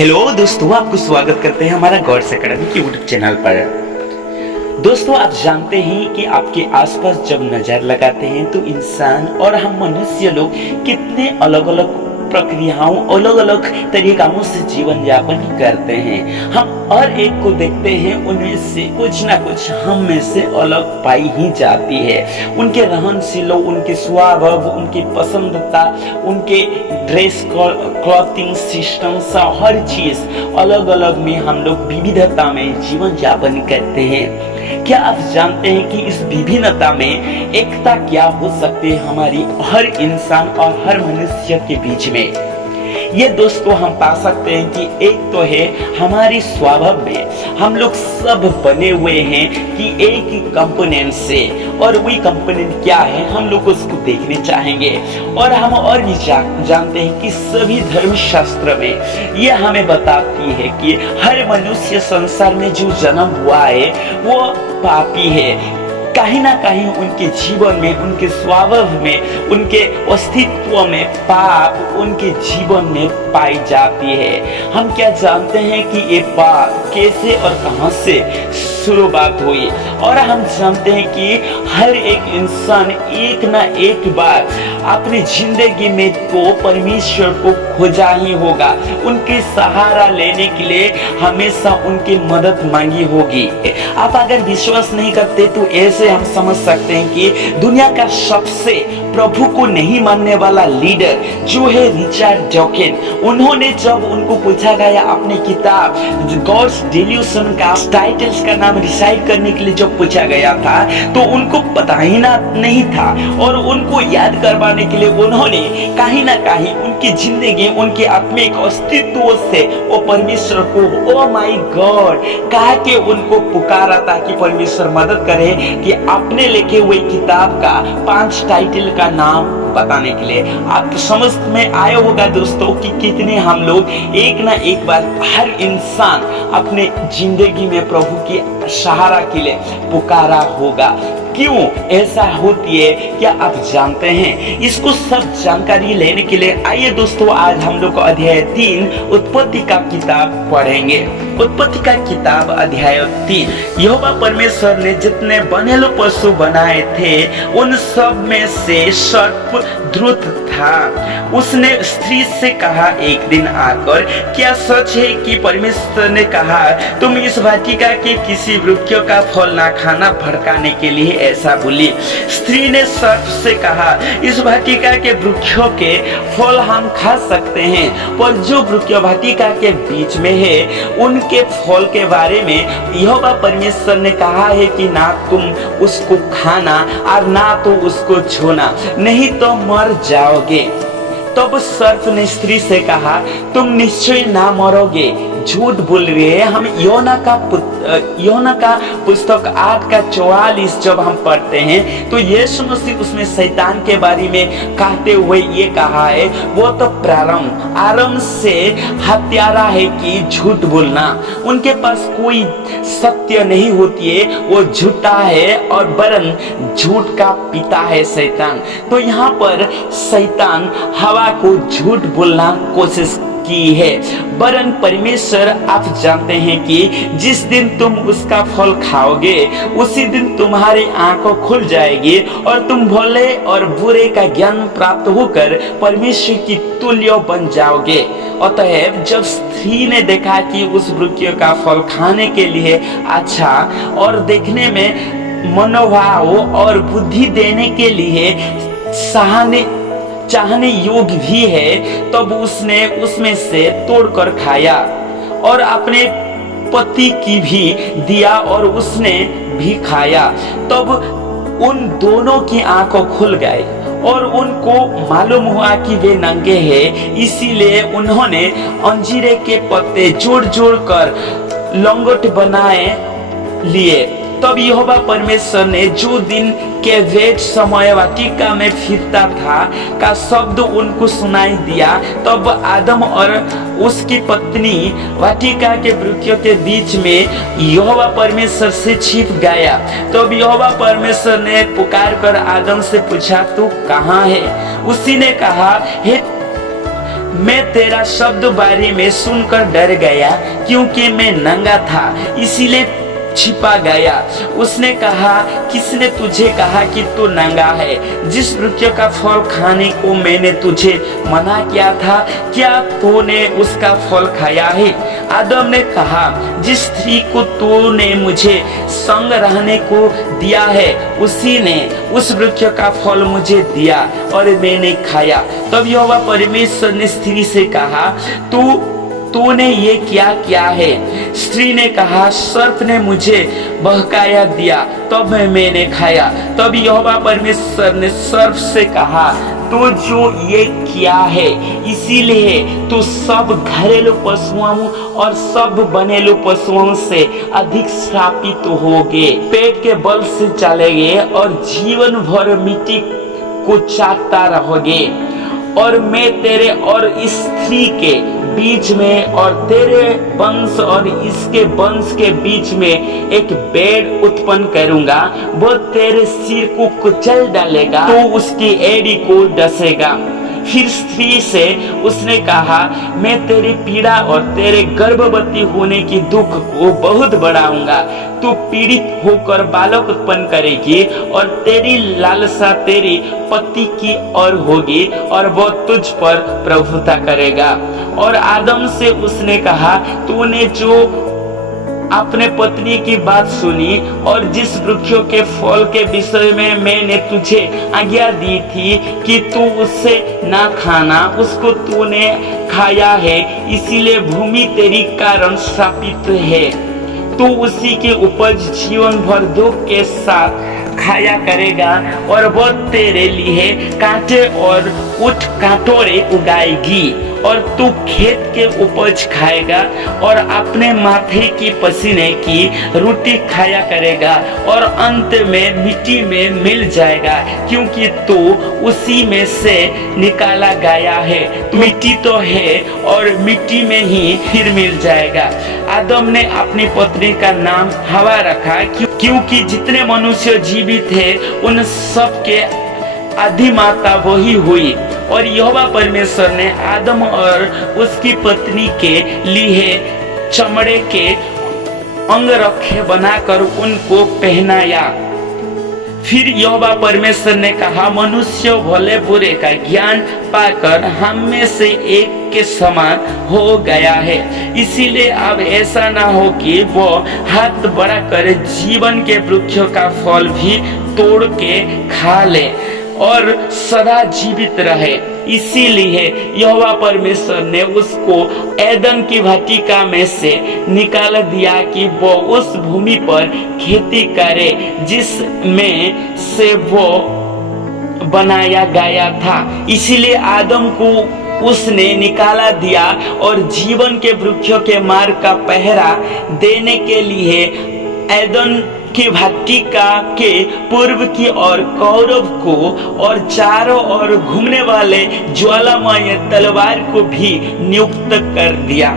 Hello दोस्तों, आपको स्वागत करते हैं हमारा गॉड्स एकेडमी के यूट्यूब चैनल पर। दोस्तों, आप जानते हैं कि आपके आसपास जब नजर लगाते हैं तो इंसान और हम मनुष्य लोग कितने अलग अलग प्रक्रियाओं अलग अलग तरीकों से जीवन यापन करते हैं। हम हर एक को देखते हैं, उनमें से कुछ ना कुछ हम में से अलग पाई ही जाती है। उनके रहन सहन, उनके स्वभाव, उनकी पसंदता, उनके ड्रेस क्लॉथिंग सिस्टम, हर चीज अलग अलग में हम लोग विविधता में जीवन यापन करते हैं। क्या आप जानते हैं कि इस विभिन्नता में एकता क्या हो सकती है हमारी हर इंसान और हर मनुष्य के बीच में? ये दोस्तों हम पा सकते हैं कि एक तो है हमारी स्वभाव में हम लोग सब बने हुए हैं कि एक ही कंपोनेंट से, और वही कंपोनेंट क्या है हम लोग उसको देखने चाहेंगे। और हम और भी जानते हैं कि सभी धर्म शास्त्र में ये हमें बताती है कि हर मनुष्य संसार में जो जन्म हुआ है वो पापी है। कहीं ना कहीं उनके जीवन में, उनके स्वभाव में, उनके अस्तित्व में पाप उनके जीवन में पाई जाती है। हम क्या जानते हैं कि ये पाप कैसे और कहां से शुरुआत हुई, और हम जानते हैं कि हर एक इंसान एक ना एक बार अपनी जिंदगी में तो परमेश्वर को खोजा ही होगा। उनके सहारा लेने के लिए हमेशा उनकी मदद मांगी होगी। आप अगर विश्वास नहीं करते तो ऐसे हम समझ सकते हैं कि दुनिया का सबसे प्रभु को नहीं मानने वाला लीडर जो है रिचर्ड डॉकिंस, उन्होंने जब उनको पूछा गया अपनी किताब गॉड्स डेल्यूशन का टाइटल्स का नाम डिसाइड करने के लिए जब पूछा गया था तो उनको पता ही नहीं था, और उनको याद करवाने के लिए उन्होंने कहीं ना कहीं उनकी जिंदगी, उनके आत्मिक अस्तित्व से वो परमेश्वर को ओ माय गॉड कहा के उनको पुकारा ताकि परमेश्वर मदद करे कि अपने लिखे हुए किताब का 5 टाइटल का नाम बताने के लिए। आप समझ में आया होगा दोस्तों कि कितने हम लोग एक ना एक बार हर इंसान अपने जिंदगी में प्रभु की सहारा के लिए पुकारा होगा। क्यों ऐसा होती है क्या आप जानते हैं? इसको सब जानकारी लेने के लिए आइए दोस्तों आज हम लोग अध्याय 3 उत्पत्ति का किताब पढ़ेंगे। उत्पत्ति का किताब अध्याय 3। यहोवा परमेश्वर ने जितने बनेलो पशु बनाए थे उन सब में से सर्प द्रुत था। उसने स्त्री से कहा एक दिन आकर, क्या सच है कि परमेश्वर ने कहा तुम इस वाटिका के किसी वृक्ष का फल ना खाना? भड़काने के लिए ऐसा बोली। स्त्री ने सर्प से कहा, इस वाटिका के वृक्षों के फल हम खा सकते हैं, पर जो वृक्ष वाटिका के बीच में है उनके फल के बारे में यहोवा परमेश्वर ने कहा है कि ना तुम उसको खाना और ना तो उसको छूना, नहीं तो मर जाओगे। तब सर्प ने स्त्री से कहा, तुम निश्चय ना मरोगे, झूठ बोल रही है। हम योना का पुस्तक 8 का 44 जब हम पढ़ते हैं तो यीशु मसीह उसमें शैतान के बारे में कहते हुए ये कहा है, वो तो आरंभ से हत्यारा है कि झूठ बोलना। उनके पास कोई सत्य नहीं होती है, वो झूठा है और वरन झूठ का पिता है शैतान। तो यहाँ पर शैतान हवा को झूठ बोलना कोशिश की है, वरन परमेश्वर आप जानते हैं कि जिस दिन तुम उसका फल खाओगे उसी दिन तुम्हारी आंखें खुल जाएगी और तुम भले और बुरे का ज्ञान प्राप्त होकर परमेश्वर की तुल्य बन जाओगे। अतएव जब स्त्री ने देखा कि उस वृक्ष का फल खाने के लिए अच्छा और देखने में मनोभाव और बुद्धि देने के लिए चाहने योग्य भी है, तब उसने उसमें से तोड़कर खाया और अपने पति की भी दिया और उसने भी खाया। तब उन दोनों की आंखें खुल गई और उनको मालूम हुआ कि वे नंगे हैं। इसीलिए उन्होंने अंजीरे के पत्ते जोड़ जोड़ कर लंगोट बनाए लिए। तब यहोवा परमेश्वर ने जो दिन के वेद समय वाटिका में फिरता था का शब्द उनको सुनाई दिया। तब आदम और उसकी पत्नी वाटिका के वृक्ष के बीच में यहोवा परमेश्वर से छिप गया। तब यहोवा परमेश्वर ने पुकार कर आदम से पूछा, तू कहाँ है? उसी ने कहा, हे मैं तेरा शब्द बारे में सुनकर डर गया, क्योंकि मैं नंगा था इसीलिए छिपा गया। उसने कहा, किसने तुझे कहा कि तू नंगा है? जिस वृक्ष का फल खाने को मैंने तुझे मना किया था, क्या तूने उसका फल खाया है? आदम ने कहा, जिस स्त्री को तूने मुझे संग रहने को दिया है, उसी ने उस वृक्ष का फल मुझे दिया और मैंने खाया। तब यहोवा परमेश्वर ने स्त्री से कहा, तूने ये क्या किया है? स्त्री ने कहा, सर्प ने मुझे बहकाया दिया, तब मैंने खाया। तब यहोवा परमेश्वर ने सर्प से कहा, तो जो ये किया है इसीलिए तो सब घरेलू पशुओं और सब बनेलू पशुओं से अधिक श्रापित होगे। पेट के बल से चलेंगे और जीवन भर मिट्टी को चाटता रहोगे। और मैं तेरे और इस स्त्री के बीच में और तेरे वंश और इसके वंश के बीच में एक बेड़ उत्पन्न करूंगा। वो तेरे सिर को कुचल डालेगा, तो उसकी एड़ी को डसेगा। फिर स्त्री से उसने कहा, मैं तेरी पीड़ा और तेरे गर्भवती होने की दुख को बहुत बढ़ाऊंगा। तू पीड़ित होकर बालक उत्पन्न करेगी और तेरी लालसा तेरी पति की ओर होगी और वो तुझ पर प्रभुता करेगा। और आदम से उसने कहा, तूने जो अपने पत्नी की बात सुनी और जिस वृक्षों के फल के विषय में मैंने तुझे आज्ञा दी थी कि तू उससे ना खाना, उसको तूने खाया है, इसीलिए भूमि तेरी कारण श्रापित है। तू उसी के उपज जीवन भर दुख के साथ खाया करेगा और वो तेरे लिए कांटे और उठ कांटोरे उगाएगी। और तू खेत के उपज खाएगा और अपने माथे की पसीने की रोटी खाया करेगा और अंत में मिट्टी में मिल जाएगा, क्योंकि तू उसी में से निकाला गया है। तू मिट्टी तो है और मिट्टी में ही फिर मिल जाएगा। आदम ने अपनी पत्नी का नाम हवा रखा, क्योंकि जितने मनुष्य जीवित थे उन सब के अधिमाता वही हुई। और यहोवा परमेश्वर ने आदम और उसकी पत्नी के लिए चमड़े के अंगरखे बनाकर उनको पहनाया। फिर यहोवा परमेश्वर ने कहा, मनुष्य भले बुरे का ज्ञान पाकर हम में से एक के समान हो गया है, इसीलिए अब ऐसा ना हो कि वो हाथ बड़ा कर जीवन के वृक्षों का फल भी तोड़ के खा ले और सदा जीवित रहे। इसीलिए यहोवा परमेश्वर ने उसको एदन की वाटिका में से निकाल दिया कि वो उस भूमि पर खेती करे जिसमें से वो बनाया गया था। इसीलिए आदम को उसने निकाला दिया और जीवन के वृक्षों के मार्ग का पहरा देने के लिए एदन की वाटिका के पूर्व की ओर कौरव को और चारों ओर घूमने वाले ज्वालामय तलवार को भी नियुक्त कर दिया।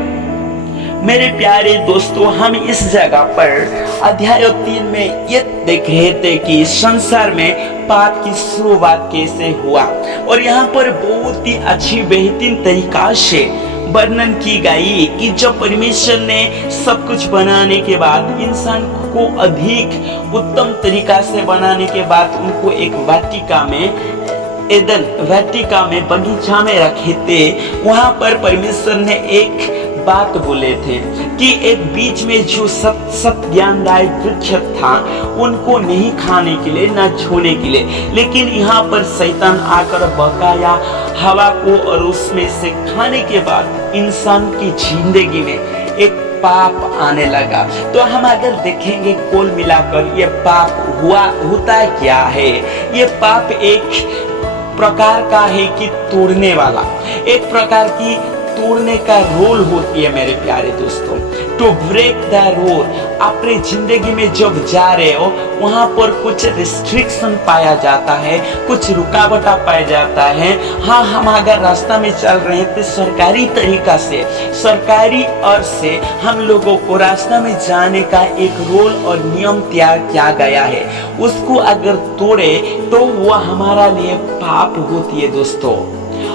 मेरे प्यारे दोस्तों, हम इस जगह पर अध्याय 3 में ये देख रहे थे कि संसार में पाप की शुरुआत कैसे हुआ, और यहाँ पर बहुत ही अच्छी बेहतरीन तरीका से वर्णन की गई कि जब परमेश्वर ने सब कुछ बनाने के बाद इंसान को अधिक उत्तम तरीका से बनाने के बाद उनको एक वाटिका में एदन वाटिका में बगीचा में रखे थे। वहां पर परमेश्वर ने एक बात बोले थे कि एक बीच में जो सत ज्ञानदायक वृक्ष था उनको नहीं खाने के लिए, ना छूने के लिए, लेकिन यहाँ पर शैतान आकर बकाया हवा को और उसमें से खाने के बाद इंसान की जिंदगी में एक पाप आने लगा। तो हम अगर देखेंगे कुल मिलाकर ये पाप होता क्या है? ये पाप एक प्रकार का है कि तोड़ने वाला, एक प्रकार की तोड़ने का रोल होती है मेरे प्यारे दोस्तों, टू ब्रेक द रोल। अपने जिंदगी में जब जा रहे हो वहां पर कुछ रिस्ट्रिक्शन पाया जाता है, कुछ रुकावट पाया जाता है। हाँ, हम अगर रास्ता में चल रहे हैं तो सरकारी तरीका से, सरकारी और से हम लोगों को रास्ता में जाने का एक रोल और नियम तैयार किया गया है। उसको अगर तोड़े तो वह हमारा लिए पाप होती है दोस्तों।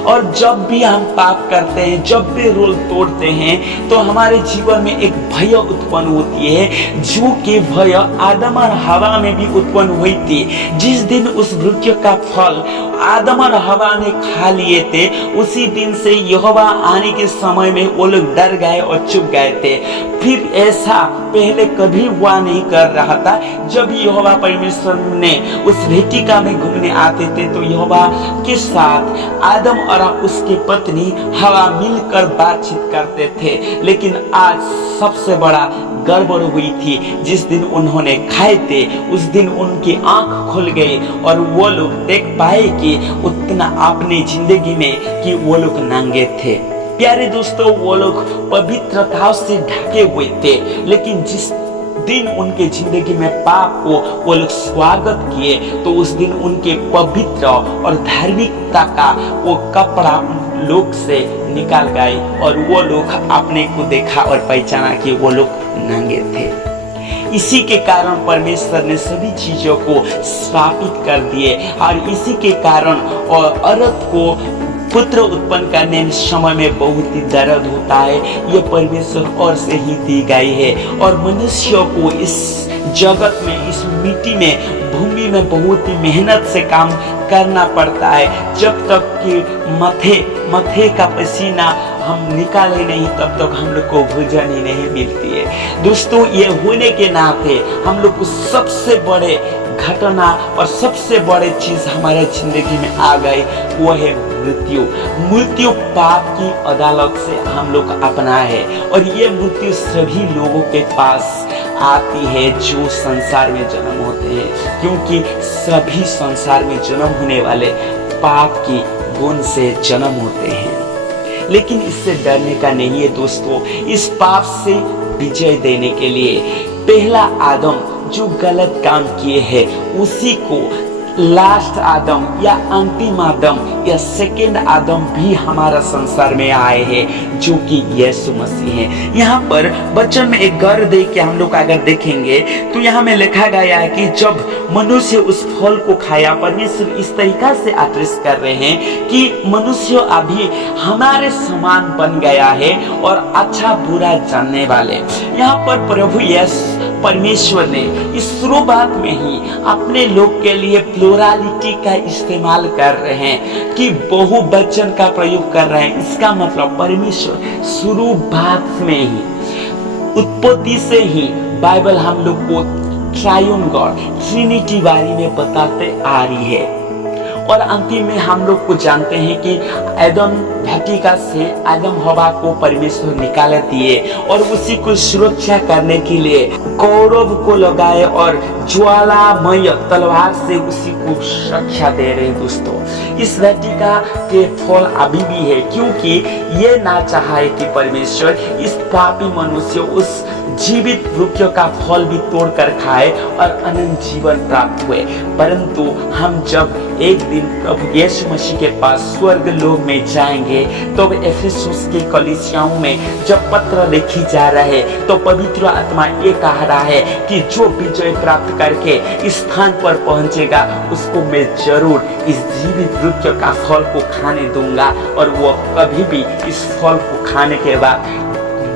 और जब भी हम पाप करते हैं, जब भी रूल तोड़ते हैं, तो हमारे जीवन में एक भय उत्पन्न होती है, जो कि भय आदम और हवा में भी उत्पन्न हुई थी। जिस दिन उस वृक्ष का फल आदम और हवा ने खा लिए थे, उसी दिन से यहोवा आने के समय में वो लोग डर गए और चुप गए थे। फिर ऐसा पहले कभी हुआ नहीं कर रहा था। जब यहोवा परमेश्वर ने उस भेटिका में घूमने आते थे, तो यहोवा के साथ आदम और उसकी पत्नी हवा मिलकर बातचीत करते थे। लेकिन आज सबसे बड़ा गड़बड़ हुई थी। जिस दिन उन्होंने खाए थे, उस दिन उनकी आंख खुल गई और वो लोग देख पाए कि उतना अपने जिंदगी में कि वो लोग नंगे थे। प्यारे दोस्तों, वो लोग पवित्रता से ढके हुए थे, लेकिन जिस दिन उनके जिंदगी में पाप को वो लोग स्वागत किए, तो उस दिन उनके पवित्र और धार्मिकता का वो कपड़ा लोग से निकाल गए और वो लोग अपने को देखा और पहचाना कि वो लोग नंगे थे। इसी के कारण परमेश्वर ने सभी चीजों को स्थापित कर दिए और इसी के कारण और औरत को पुत्र उत्पन्न करने में समय में बहुत ही दर्द होता है। ये परमेश्वर और से ही दी गई है और मनुष्यों को इस जगत में, इस मिट्टी में, भूमि में बहुत ही मेहनत से काम करना पड़ता है। जब तक कि मथे का पसीना हम निकाले नहीं, तब तक हम लोग को भोजन ही नहीं मिलती है। दोस्तों, ये होने के नाते हम लोग को सबसे बड़े घटना और सबसे बड़े चीज हमारे जिंदगी में आ गई, वो है मृत्यु पाप की अदालत से हम लोग अपना है। और ये मृत्यु सभी लोगों के पास आती है जो संसार में जन्म होते हैं, क्योंकि सभी संसार में जन्म होने वाले पाप की गुण से जन्म होते हैं। लेकिन इससे डरने का नहीं है दोस्तों। इस पाप से विजय देने के लिए पहला आदम जो गलत काम किए हैं, उसी को लास्ट आदम या अंतिम आदम या सेकेंड आदम भी हमारा संसार में आए हैं, जो कि यीशु मसीह है। यहाँ पर वचन में एक गौर दे के हम लोग अगर देखेंगे, तो यहाँ में लिखा गया है कि जब मनुष्य उस फल को खाया, परमेश्वर इस तरीका से एड्रेस कर रहे हैं कि मनुष्य अभी हमारे समान बन गया है और अच्छा बुरा जानने वाले। यहाँ पर प्रभु यीशु परमेश्वर ने इस शुरुआत में ही अपने लोग के लिए प्लुरालिटी का इस्तेमाल कर रहे हैं कि बहुवचन का प्रयोग कर रहे हैं। इसका मतलब परमेश्वर शुरुआत में ही, उत्पत्ति से ही बाइबल हम लोग को ट्रायन गॉड, ट्रिनिटी बारे में बताते आ रही है। और अंतिम में हम लोग को जानते हैं कि आदम भेटिका से आदम हवा को परमेश्वर निकाल दिए और उसी को सुरक्षा करने के लिए कौरव को लगाए और ज्वालामय तलवार से उसी को सुरक्षा दे रहे। दोस्तों, इस भेटिका के फल अभी भी है, क्योंकि ये ना चाहे कि परमेश्वर इस पापी मनुष्य उस जीवित वृक्ष का फल भी तोड़कर खाए और अनंत जीवन प्राप्त हुए। परंतु हम जब एक दिन प्रभु यीशु मसीह के पास स्वर्ग लोक में जाएंगे, तो एफेसुस के कलीसियाओं में जब पत्र लिखी जा रहा है, तो पवित्र आत्मा ये कह रहा है कि जो विजय प्राप्त करके इस स्थान पर पहुंचेगा, उसको मैं जरूर इस जीवित वृक्ष का फल को खाने दूंगा और वो कभी भी इस फल को खाने के बाद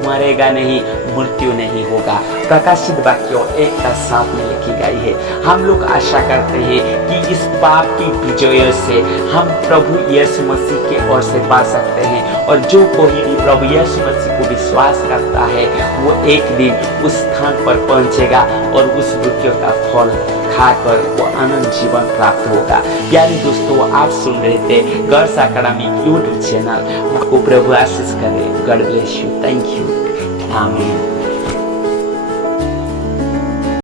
मरेगा नहीं, मृत्यु नहीं होगा। प्रकाशित वाक्य 1:7 में लिखी गई है। हम लोग आशा करते हैं कि इस पाप की विजय से हम प्रभु यीशु मसीह के ओर से पा सकते हैं, और जो कोई भी प्रभु यीशु मसीह को विश्वास करता है, वो एक दिन उस स्थान पर पहुंचेगा और उस वृक्ष का फल खाकर वो अनंत जीवन प्राप्त होगा। प्यारे दोस्तों, आप सुन रहे थे गर्ल्स एकेडमी यूट्यूब चैनल। आपको प्रभु आशीष करे। God bless you. Thank you. आमीन।